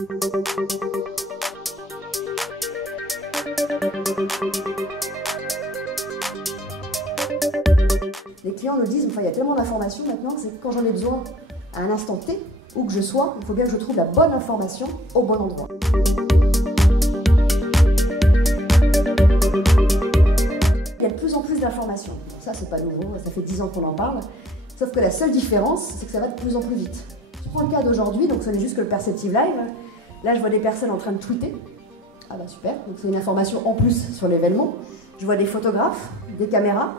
Les clients nous disent, enfin, il y a tellement d'informations maintenant, c'est que quand j'en ai besoin à un instant T, où que je sois, il faut bien que je trouve la bonne information au bon endroit. Il y a de plus en plus d'informations. Ça, c'est pas nouveau, ça fait 10 ans qu'on en parle. Sauf que la seule différence, c'est que ça va de plus en plus vite. Je prends le cas d'aujourd'hui, donc ce n'est juste que le Perceptive Live. Là, je vois des personnes en train de tweeter. Ah bah super, donc c'est une information en plus sur l'événement. Je vois des photographes, des caméras.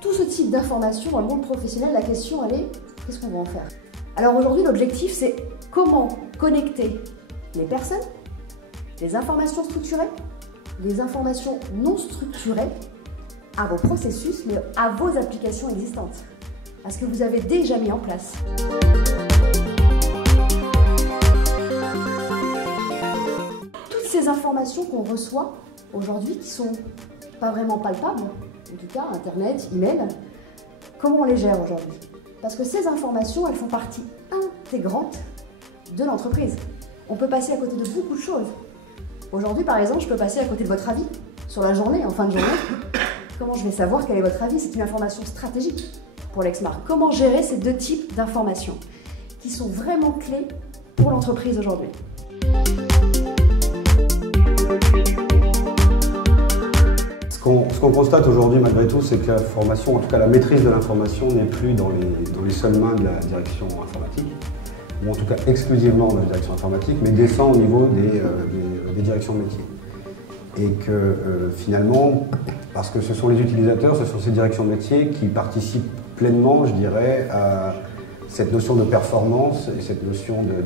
Tout ce type d'informations dans le monde professionnel, la question elle est, qu'est-ce qu'on va en faire? Alors aujourd'hui, l'objectif c'est comment connecter les personnes, les informations structurées, les informations non structurées à vos processus, mais à vos applications existantes, à ce que vous avez déjà mis en place. Toutes ces informations qu'on reçoit aujourd'hui, qui sont pas vraiment palpables, en tout cas Internet, email, comment on les gère aujourd'hui? Parce que ces informations, elles font partie intégrante de l'entreprise. On peut passer à côté de beaucoup de choses. Aujourd'hui, par exemple, je peux passer à côté de votre avis sur la journée, en fin de journée. Comment je vais savoir quel est votre avis? C'est une information stratégique pour Lexmark. Comment gérer ces deux types d'informations qui sont vraiment clés pour l'entreprise aujourd'hui? Ce qu'on constate aujourd'hui malgré tout, c'est que la formation, en tout cas la maîtrise de l'information, n'est plus dans les seules mains de la direction informatique, ou en tout cas exclusivement de la direction informatique, mais descend au niveau des directions métiers. Et que finalement, parce que ce sont les utilisateurs, ce sont ces directions métiers qui participent pleinement, je dirais, à cette notion de performance et cette notion de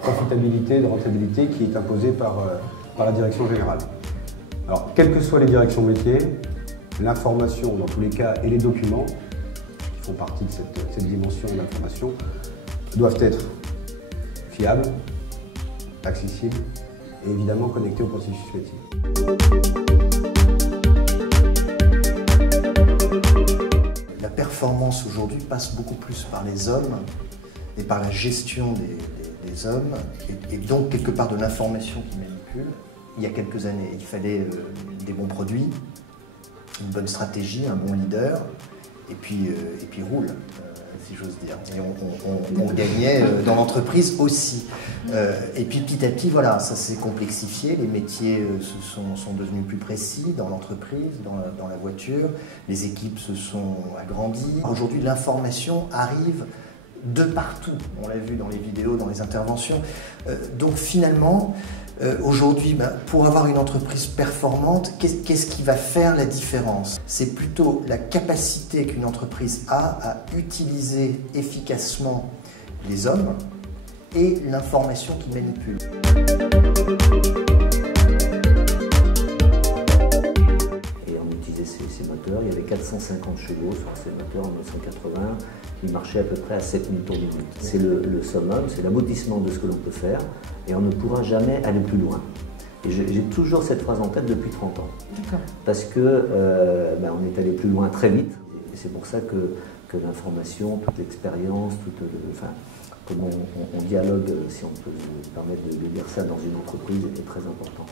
profitabilité, de rentabilité qui est imposée par la direction générale. Alors, quelles que soient les directions métiers, l'information dans tous les cas et les documents qui font partie de cette dimension d'information doivent être fiables, accessibles et évidemment connectés au processus métier. La performance aujourd'hui passe beaucoup plus par les hommes et par la gestion des hommes et donc quelque part de l'information qui manipule. Il y a quelques années, il fallait des bons produits, une bonne stratégie, un bon leader, et puis roule, si j'ose dire. Et on gagnait dans l'entreprise aussi. Et puis petit à petit, voilà, ça s'est complexifié, les métiers sont devenus plus précis dans l'entreprise, dans la voiture, les équipes se sont agrandies. Aujourd'hui, l'information arrive de partout, on l'a vu dans les vidéos, dans les interventions. Donc finalement, aujourd'hui, pour avoir une entreprise performante, qu'est-ce qui va faire la différence? C'est plutôt la capacité qu'une entreprise a à utiliser efficacement les hommes et l'information qui manipule. Et on utilisait ces moteurs, il y avait 450 chevaux sur ces moteurs en 1980, qui marchaient à peu près à 7000 tours minute. C'est le summum, c'est l'aboutissement de ce que l'on peut faire, et on ne pourra jamais aller plus loin. Et j'ai toujours cette phrase en tête depuis 30 ans. Parce que on est allé plus loin très vite, et c'est pour ça que l'information, toute l'expérience, comment on dialogue, si on peut se permettre de dire ça, dans une entreprise est très important.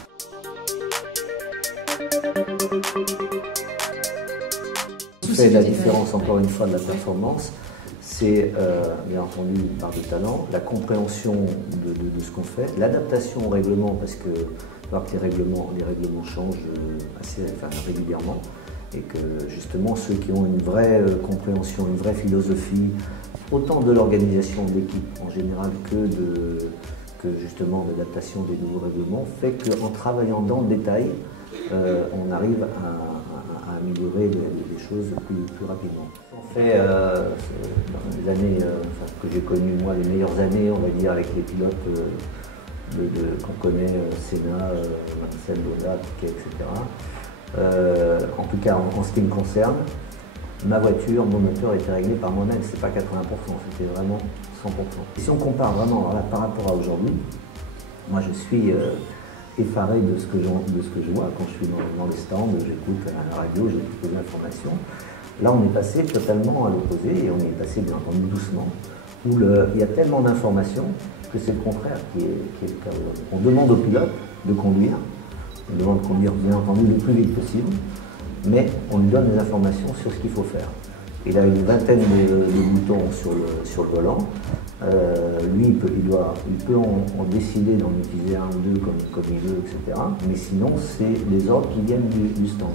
Ce qui fait la différence, encore une fois, de la performance, c'est bien entendu une part de talent, la compréhension de ce qu'on fait, l'adaptation au règlement, parce que les règlements changent assez régulièrement, et que justement ceux qui ont une vraie compréhension, une vraie philosophie, autant de l'organisation de l'équipe en général que justement l'adaptation des nouveaux règlements, fait qu'en travaillant dans le détail, on arrive à améliorer les choses plus rapidement. On fait dans les années que j'ai connues, moi, les meilleures années, on va dire, avec les pilotes qu'on connaît, Senna, Marcel Loda, Piquet, etc. En tout cas, en ce qui me concerne, ma voiture, mon moteur était réglé par moi-même, c'est pas 80%, c'était vraiment 100%. Et si on compare vraiment par rapport à aujourd'hui, moi je suis effaré de ce que je vois quand je suis dans les stands, j'écoute à la radio, j'écoute des informations. Là on est passé totalement à l'opposé et on est passé bien entendu doucement où il y a tellement d'informations que c'est le contraire qui est le cas aujourd'hui. On demande au pilote de conduire, on demande de conduire bien entendu le plus vite possible, mais on lui donne des informations sur ce qu'il faut faire. Il a une vingtaine de boutons sur le volant. Lui, il peut en décider d'en utiliser un ou deux comme il veut, etc. Mais sinon, c'est les ordres qui viennent du stand.